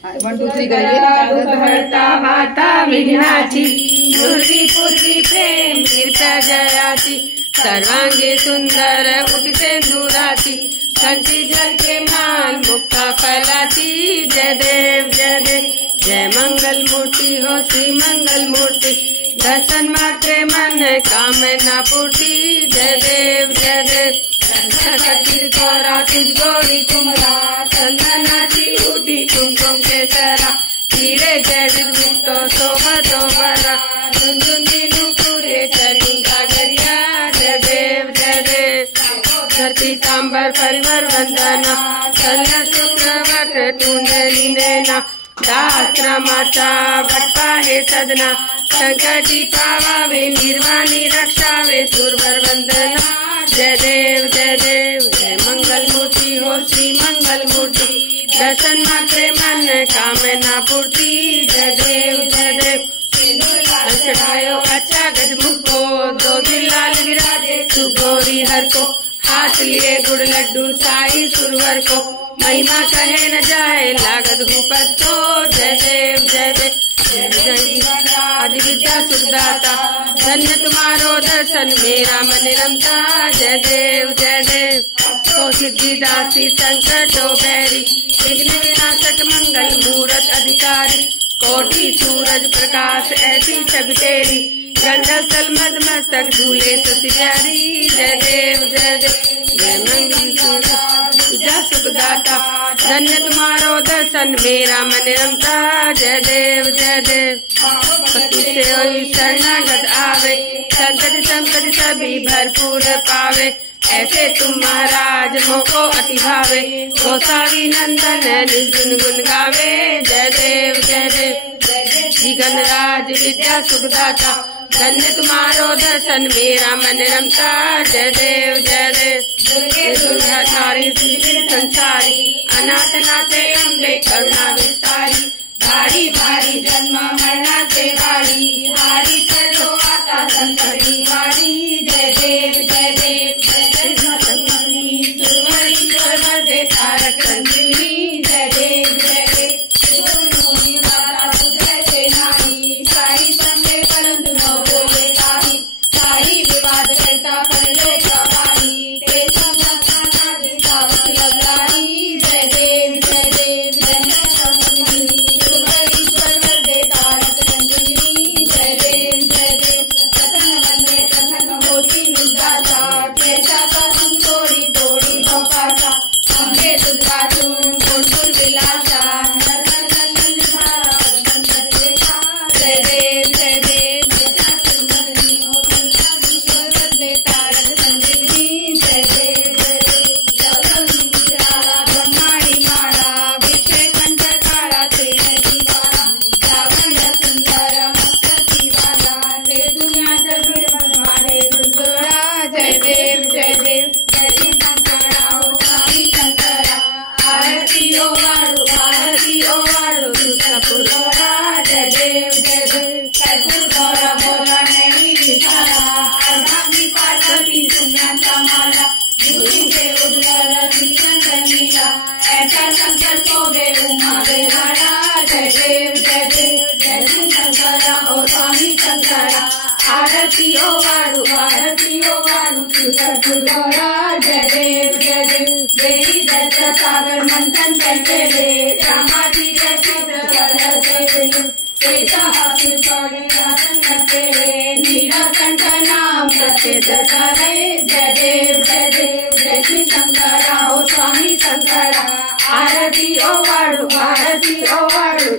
1 2 3 करेंगे। माता विघ्नाची पूर्वी पूर्वी प्रेम कीर्त जयाची सर्वांगी सुंदर उठते दुराची कंठी झलके मान मुक्ता फलाची जय देव जय देव जय मंगल मूर्ति हो श्री मंगल मूर्ति दर्शन मात्रे मन कामना पूर्ति जय देव जय देव गौरा तुझ गौरी तुमरा चंदनाची उठी कुमकुम केसरा हीरे जय मुक्तो शोभतो बरा झुंझुनी नुपुरे चली गागरिया जय देव जय देव धरती तांबर परिवर वंदना चल शुक्रवट टूंडली नैना दाश्रमाचा भटपा हे सदना संकटी पावावे निर्वाणी रक्षावे सुरवर वंदना जय देव जय मंगल मूर्ति हो श्री मंगल मूर्ति दर्शन मात्रे मन कामना पूर्ति जय देव चढ़ायो अच्छा गजमुख को 2 दिन लाल विराजे सुगौरी हर को हाथ लिए गुड़ लड्डू साई सुरवर को महिमा कहे न जाए लागत हूँ पत्तो जय देव जय आज विद्या सुखदाता धन्य तुम्हारो दर्शन मेरा मन रमता जय देव तो सिद्धि दासी संकटो बैरी विघ्न विनाशक मंगल मूरत अधिकारी कोटि सूरज प्रकाश ऐसी सब तेरी गंगा स्थल मद मस्तक झूले सुसी प्यारी जय देव जय मंगल विद्या सुखदाता धन्य तुम्हारो दर्शन मेरा मन रमता जय देव भक्ति से होई शरणागत आवे संकट संकट सभी भरपूर पावे ऐसे तुम महाराज मोको अति भावे गोसावी नंदन निर्गुण गुण गावे जय देव जी गणराज विद्या सुखदाता धन्य तुम्हारो दर्शन मेरा मन रमता जय देव दुर्गे दुर्गाधारी संसारी अनाथ नाथे अम्बे करुणा विस्तारी भारी भारी जन्म मरणाचे वारी हारी चलो आता संकटी वारी जय देव सुरवर दे तारक संजीवनी जय देव साई संगे परंतु न बोले काही साई विवाद करता पडले प्रभावी ते समजना दिसावत लवलाही जय देव सुरवर दे तारक संजीवनी जय देव प्रसन्न वंदे प्रसन्न होती निजाचा केशापासून तोडी तोडी भोपाचा अंबे दुर्गातून कोणपूर विलासा जय देव तारक संजीवनी जय ब्रह्माणी माळा विषय कंठकारा त्रिनयीवाला लावण्य सुंदर मस्तकी वाला ते दुनियाचं गिरवणारे दुर्जोडा जय देव जय शंकरा हो स्वामी शंकरा आरती ओ वाडू तुझा पुरवरा जय देव कर्पूर गौरा बोला नैनी विचारा अर्धांगी पार्वती सुन्यांचा माला झुलीचे उज्ज्वल दिव्यांगनीला ऐसा शंकर शोभे उमा बेहाडा जय देव शंकरा ओ स्वामी शंकरा आरती ओ वाडू तुझा पुरवरा जय देव देवी दत्त सागर मंथन करते रामाची नीलकंठ नाम प्रत्येक जय देव श्री शंकरा हो स्वामी शंकरा आरती ओ वाडू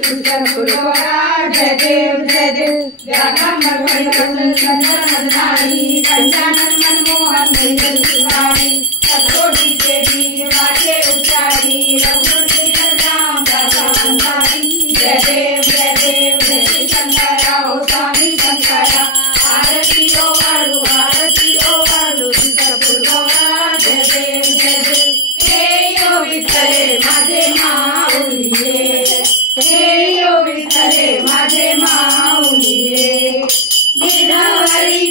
तुझा पुरवरा जय देव पंचानन मनमोहन शिवारी सतोडी देवी वाटे उचारी राम जय देव श्री शंकरा हो स्वामी शंकरा आरती ओ वाडू तुझा पुरवरा जय देव हे यो विठ्ठले माझे माऊलिये हे यो विठ्ठले माझे माऊलिये गिरधावरी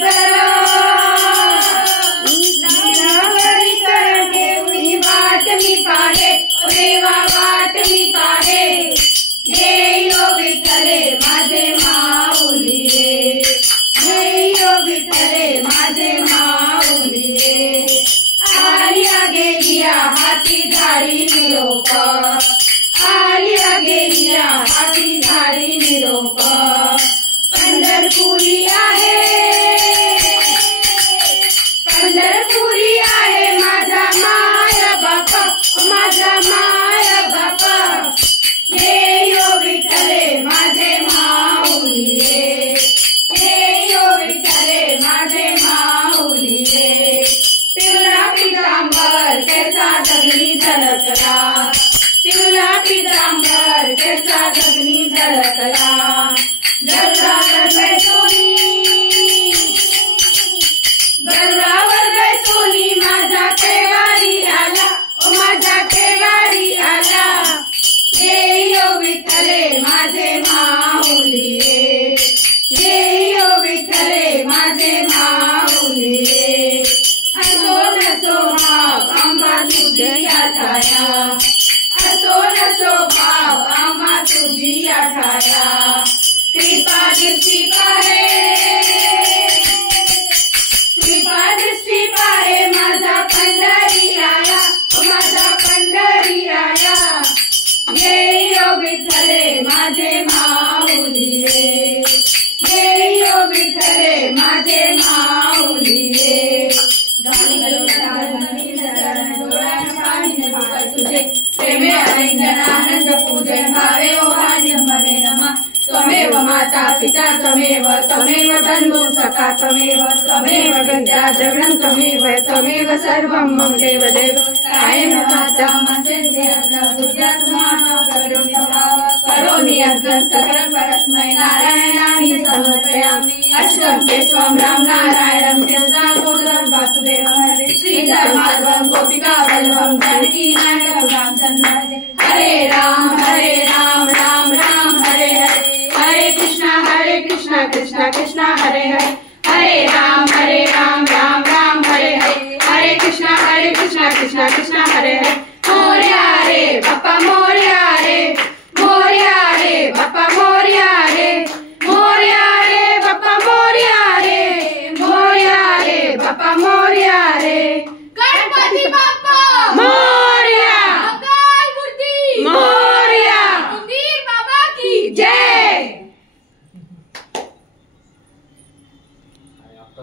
कर देऊ विठ्ठले माझे माऊली रे, जय हो विठ्ठले माझे माऊली रे. आली गेलिया हाती झाडी निरोप, आली गेलिया हाती झाडी निरोप. पंढरपुरी आहे, पंढरपुरी आहे माझा माय बाप, माझा माय बाप. जय हो विठ्ठले माझे माऊली रे, जय हो विठ्ठले माझे माऊली रे. पिवळा पितांबर केसा जगनी झळकला, पिवळा पितांबर केसा जगनी झळकला. गरुडावर बैसोनी, गरुडावर बैसोनी माझा केवारी आला, ओ माझा केवारी आला. जय हो विठ्ठले माझे माऊली रे, जय हो विठ्ठले माझे माऊली रे. असो नसो भाव आम्हा तुझिया ठाया, असो नसो भाव आम्हा तुझिया ठाया. कृपा दृष्टी पाहे, कृपा दृष्टी पाहे माझा पंढरी आया, माझा पंढरी आया. जय हो विठ्ठले माझे माऊली रे, जय हो विठ्ठले माझे माऊली रे. तुझे प्रेमे अलिंगनानंद पूजन भावे ओहाने मने नमा. त्वमेव माता पिता त्वमेव, त्वमेव बन्धु सखा त्वमेव, त्वमेव विद्या जगनं त्वमेव, त्वमेव सर्वं मम देव देव. कायेन वाचा मनसेन्द्रियर्वा बुद्ध्यात्मना करोमि यज्ञं सकलं परस्मै नारायणाय समर्पयामि. अष्टं केशवं राम नारायणं दामोदरं वासुदेवं हरे. श्रीधर्मार्वं गोपिका वल्लभं जानकी नायकं रामचन्द्र. हरे राम राम राम हरे हरे, हरे कृष्णा कृष्णा कृष्णा हरे हरे. हरे राम राम राम हरे हरे, हरे कृष्णा कृष्णा कृष्णा हरे हरे. मोरया रे बाप्पा मोरया.